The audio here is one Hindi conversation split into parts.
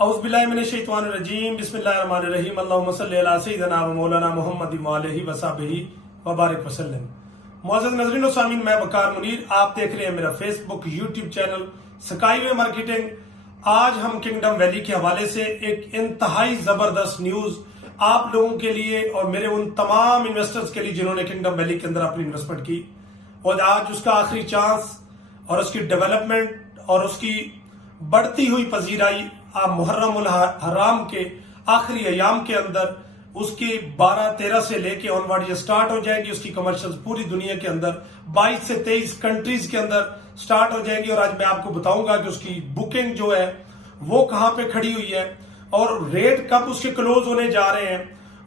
औज़ुबिल्लाहिमिनश्शैतानिर्रजीम बिस्मिल्लाहिर्रहमानिर्रहीम अल्लाहुम्मा सल्लि अला सय्यिदिना व मौलाना मुहम्मद व आलिहि व सहबिहि व बारिक वसल्लम। मुअज़्ज़ज़ नाज़रीन व सामीन, मैं वकार मुनीर, आप देख रहे हैं मेरा Facebook YouTube channel skyway marketing. आज हम किंगडम वैली के हवाले से एक इंतहाई जबरदस्त न्यूज आप लोगों के लिए और मेरे उन तमाम इन्वेस्टर्स के लिए जिन्होंने किंगडम वैली के अंदर अपनी इन्वेस्टमेंट की और आज उसका आखिरी चांस और उसकी डेवलपमेंट और उसकी बढ़ती हुई पजीराई आप मुहर्रम उल हराम के आखिरी अयाम के अंदर उसके 12-13 से लेके ऑनवर्ड ये स्टार्ट हो जाएगी। उसकी कमर्शियल पूरी दुनिया के अंदर 22 से 23 कंट्रीज के अंदर स्टार्ट हो जाएगी और आज मैं आपको बताऊंगा कि उसकी बुकिंग जो है वो कहां पे खड़ी हुई है और रेट कब उसके क्लोज होने जा रहे हैं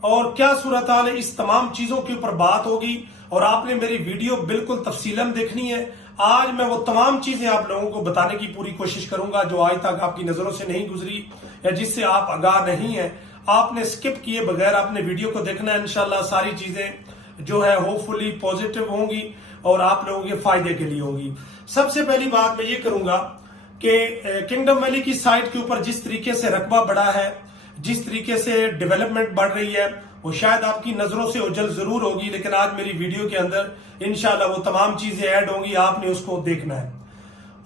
और क्या सूरत हाल है। इस तमाम चीजों के ऊपर बात होगी और आपने मेरी वीडियो बिल्कुल तफसीलन देखनी है। आज मैं वो तमाम चीजें आप लोगों को बताने की पूरी कोशिश करूंगा जो आज तक आपकी नजरों से नहीं गुजरी या जिससे आप आगाह नहीं है। आपने स्किप किए बगैर आपने वीडियो को देखना है। इंशाल्लाह सारी चीजें जो है होपफुली पॉजिटिव होंगी और आप लोगों के फायदे के लिए होगी। सबसे पहली बात मैं ये करूंगा कि किंगडम वैली की साइट के ऊपर जिस तरीके से रकबा बढ़ा है, जिस तरीके से डेवलपमेंट बढ़ रही है, वो शायद आपकी नजरों से ओझल जरूर होगी, लेकिन आज मेरी वीडियो के अंदर इंशाल्लाह वो तमाम चीजें ऐड होंगी, आपने उसको देखना है।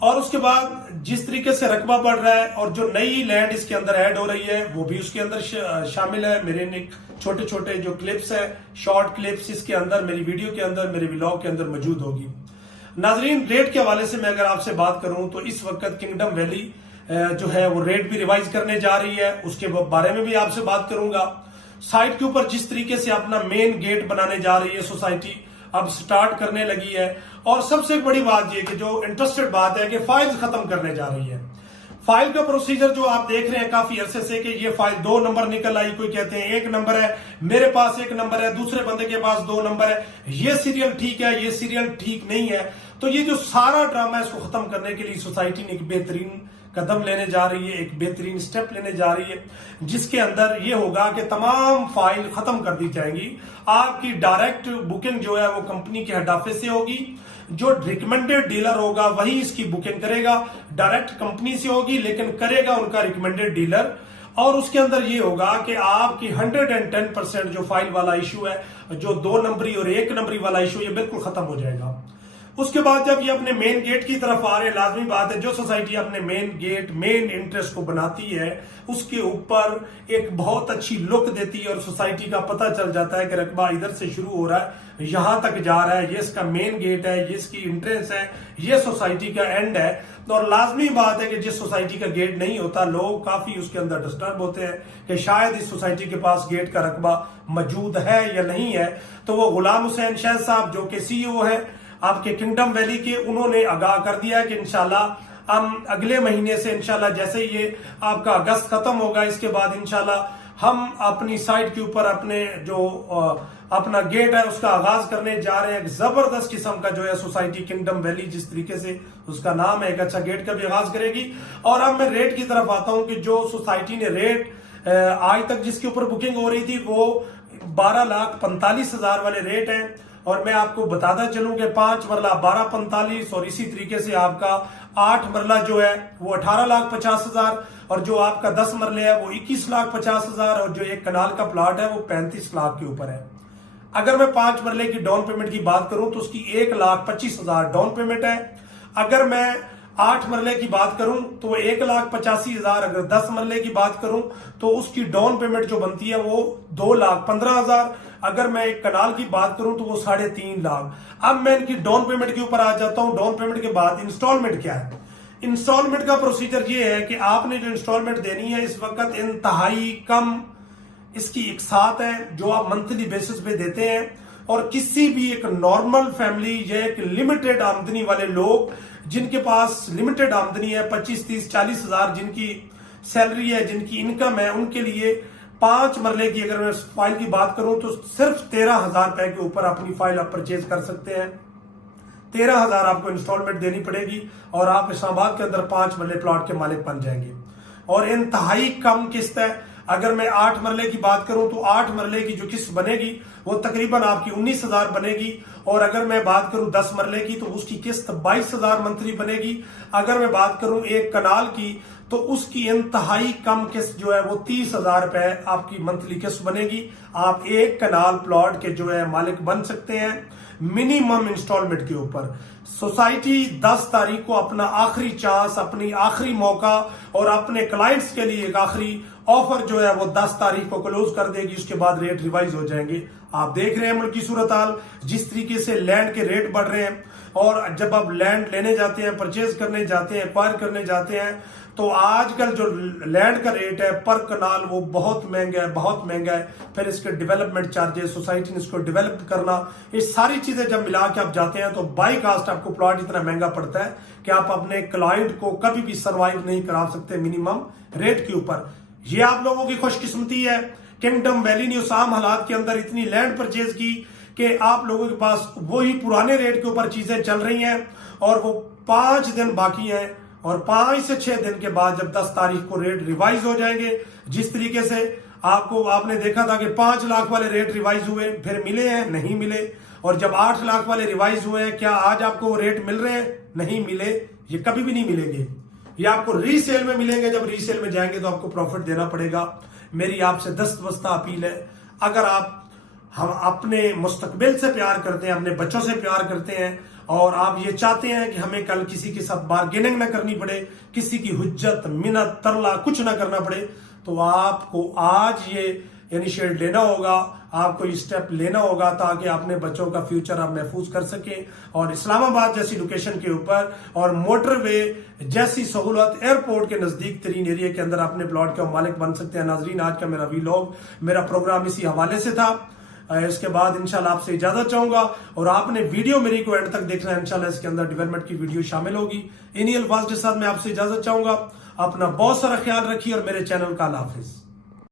और उसके बाद जिस तरीके से रकबा बढ़ रहा है और जो नई लैंड इसके अंदर ऐड हो रही है वो भी उसके अंदर शामिल है। मेरे छोटे छोटे जो क्लिप्स है, शॉर्ट क्लिप्स इसके अंदर मेरी वीडियो के अंदर, मेरे व्लॉग के अंदर मौजूद होगी। नाजरीन, रेट के हवाले से मैं अगर आपसे बात करूं तो इस वक्त किंगडम वैली जो है वो रेट भी रिवाइज करने जा रही है, उसके बारे में भी आपसे बात करूंगा। साइट के ऊपर जिस तरीके से अपना मेन गेट बनाने जा रही है सोसाइटी, अब स्टार्ट करने लगी है। और सबसे बड़ी बात यह कि जो इंटरेस्टेड बात है कि फाइल्स खत्म करने जा रही है। फाइल का प्रोसीजर जो आप देख रहे हैं काफी अरसे से कि ये फाइल 2 नंबर निकल आई, कोई कहते हैं 1 नंबर है, मेरे पास 1 नंबर है, दूसरे बंदे के पास 2 नंबर है, ये सीरियल ठीक है, ये सीरियल ठीक नहीं है। तो ये जो सारा ड्रामा है इसको खत्म करने के लिए सोसाइटी ने एक बेहतरीन कदम लेने जा रही है, एक बेहतरीन स्टेप लेने जा रही है, जिसके अंदर ये होगा कि तमाम फाइल खत्म कर दी जाएंगी। आपकी डायरेक्ट बुकिंग जो है वो कंपनी के हेड ऑफिस से होगी, जो रिकमेंडेड डीलर होगा वही इसकी बुकिंग करेगा। डायरेक्ट कंपनी से होगी लेकिन करेगा उनका रिकमेंडेड डीलर। और उसके अंदर ये होगा कि आपकी 110% जो फाइल वाला इशू है, जो 2 नंबरी और 1 नंबरी वाला इशू, ये बिल्कुल खत्म हो जाएगा। उसके बाद जब ये अपने मेन गेट की तरफ आ रहे, लाजमी बात है जो सोसाइटी अपने मेन गेट, मेन इंटरेस्ट को बनाती है उसके ऊपर एक बहुत अच्छी लुक देती है और सोसाइटी का पता चल जाता है कि रकबा इधर से शुरू हो रहा है, यहां तक जा रहा है, ये इसका मेन गेट है, ये इसकी इंट्रेंस है, ये सोसाइटी का एंड है। और लाजमी बात है कि जिस सोसाइटी का गेट नहीं होता लोग काफी उसके अंदर डिस्टर्ब होते हैं कि शायद इस सोसाइटी के पास गेट का रकबा मौजूद है या नहीं है। तो वो गुलाम हुसैन शाह साहब जो कि CEO है आपके किंगडम वैली के, उन्होंने आगाह कर दिया कि इंशाल्लाह हम अगले महीने से इंशाल्लाह जैसे ये आपका अगस्त खत्म होगा, इसके बाद इंशाल्लाह हम अपनी साइट के ऊपर अपने जो अपना गेट है उसका आगाज करने जा रहे हैं। एक जबरदस्त किस्म का जो है सोसाइटी किंगडम वैली जिस तरीके से उसका नाम है, एक अच्छा गेट का भी आगाज करेगी। और अब मैं रेट की तरफ आता हूं कि जो सोसाइटी ने रेट आज तक जिसके ऊपर बुकिंग हो रही थी वो 12,45,000 वाले रेट है। और मैं आपको बताता चलूं कि 5 मरला 12,45 और इसी तरीके से आपका 8 मरला जो है वो 18,50,000 और जो आपका 10 मरले है वो 21,50,000 और जो एक कनाल का प्लॉट है वो 35 लाख के ऊपर है। अगर मैं 5 मरले की डाउन पेमेंट की बात करूं तो उसकी 1,25,000 डाउन पेमेंट है। अगर मैं 8 मरले की बात करूं तो 1,85,000। अगर 10 मरले की बात करूं तो उसकी डाउन पेमेंट जो बनती है वो 2,15,000। अगर मैं एक कनाल की बात करूं तो वो 3.5 लाख। अब मैं इनकी डाउन पेमेंट के ऊपर आ जाता हूं। डाउन पेमेंट के बाद इंस्टॉलमेंट क्या है? इंस्टॉलमेंट का प्रोसीजर ये है कि आपने जो इंस्टॉलमेंट देनी है इस वक्त इंतहाई कम इसकी एक साथ है जो आप मंथली बेसिस पे देते हैं। और किसी भी एक नॉर्मल फैमिली या एक लिमिटेड आमदनी वाले लोग जिनके पास लिमिटेड आमदनी है 25, 30, 40 हजार जिनकी सैलरी है, जिनकी इनकम है, उनके लिए 5 मरले की अगर मैं फाइल की बात करूं तो सिर्फ 13,000 रुपए के ऊपर अपनी फाइल आप परचेज कर सकते हैं। 13,000 आपको इंस्टॉलमेंट देनी पड़ेगी और आप इस्लामाबाद के अंदर 5 मरले प्लॉट के मालिक बन जाएंगे। और इंतहाई कम किस्त है। अगर मैं 8 मरले की बात करूं तो 8 मरले की जो किस्त बनेगी वो तकरीबन आपकी 19,000 बनेगी। और अगर मैं बात करूं 10 मरले की तो उसकी किस्त 22,000 मंथली बनेगी। अगर मैं बात करूं एक कनाल की तो उसकी इंतहाई कम किस्त जो है वो 30,000 रुपए आपकी मंथली किस्त बनेगी। आप एक कनाल प्लॉट के जो है मालिक बन सकते हैं मिनिमम इंस्टॉलमेंट के ऊपर। सोसाइटी 10 तारीख को अपना आखिरी चांस, अपनी आखिरी मौका और अपने क्लाइंट्स के लिए एक आखिरी ऑफर जो है वो 10 तारीख को क्लोज कर देगी। उसके बाद रेट रिवाइज हो जाएंगे। आप देख रहे हैं मुल्क की सूरत हाल, जिस तरीके से लैंड के रेट बढ़ रहे हैं, और जब आप लैंड लेने जाते हैं, परचेज करने जाते हैं, एक्वायर करने जाते हैं, तो आजकल जो लैंड का रेट है पर कनाल वो बहुत महंगा है, बहुत महंगा है। फिर इसके डेवलपमेंट चार्जेस, सोसाइटी ने इसको डेवलप करना, ये सारी चीजें जब मिला के आप जाते हैं तो बाई कास्ट आपको प्लॉट इतना महंगा पड़ता है कि आप अपने क्लाइंट को कभी भी सर्वाइव नहीं करा सकते मिनिमम रेट के ऊपर। ये आप लोगों की खुशकिस्मती है, किंगडम वैली ने उस आम हालात के अंदर इतनी लैंड परचेज की कि आप लोगों के पास वही पुराने रेट के ऊपर चीजें चल रही हैं, और वो 5 दिन बाकी हैं, और 5 से 6 दिन के बाद जब 10 तारीख को रेट रिवाइज हो जाएंगे, जिस तरीके से आपने देखा था कि 5 लाख वाले रेट रिवाइज हुए, फिर मिले हैं, नहीं मिले, और जब 8 लाख वाले रिवाइज हुए हैं, क्या आज आपको रेट मिल रहे हैं? नहीं मिले, ये कभी भी नहीं मिलेंगे। ये आपको रीसेल में मिलेंगे। जब रीसेल में जाएंगे तो आपको प्रॉफिट देना पड़ेगा। मेरी आपसे दस्तबस्ता अपील है, अगर हम अपने मुस्तकबिल से प्यार करते हैं, अपने बच्चों से प्यार करते हैं, और आप ये चाहते हैं कि हमें कल किसी के साथ बार्गेनिंग ना करनी पड़े, किसी की हुज्जत, मिन्नत, तरला कुछ ना करना पड़े, तो आपको आज ये इनिशिएट लेना होगा, आपको ये स्टेप लेना होगा, ताकि अपने बच्चों का फ्यूचर आप महफूज कर सकें। और इस्लामाबाद जैसी लोकेशन के ऊपर और मोटरवे जैसी सहूलत, एयरपोर्ट के नजदीक तरीन एरिया के अंदर अपने प्लॉट के मालिक बन सकते हैं। नाजरीन, आज का मेरा वीलॉग, मेरा प्रोग्राम इसी हवाले से था। इसके बाद इंशाल्लाह आपसे इजाजत चाहूंगा, और आपने वीडियो मेरी को एंड तक देखना है। इंशाल्लाह इसके अंदर डेवलपमेंट की वीडियो शामिल होगी। इन्हीं अल्फाज के साथ मैं आपसे इजाजत चाहूंगा। अपना बहुत सारा ख्याल रखिए और मेरे चैनल का अल्लाह हाफिज।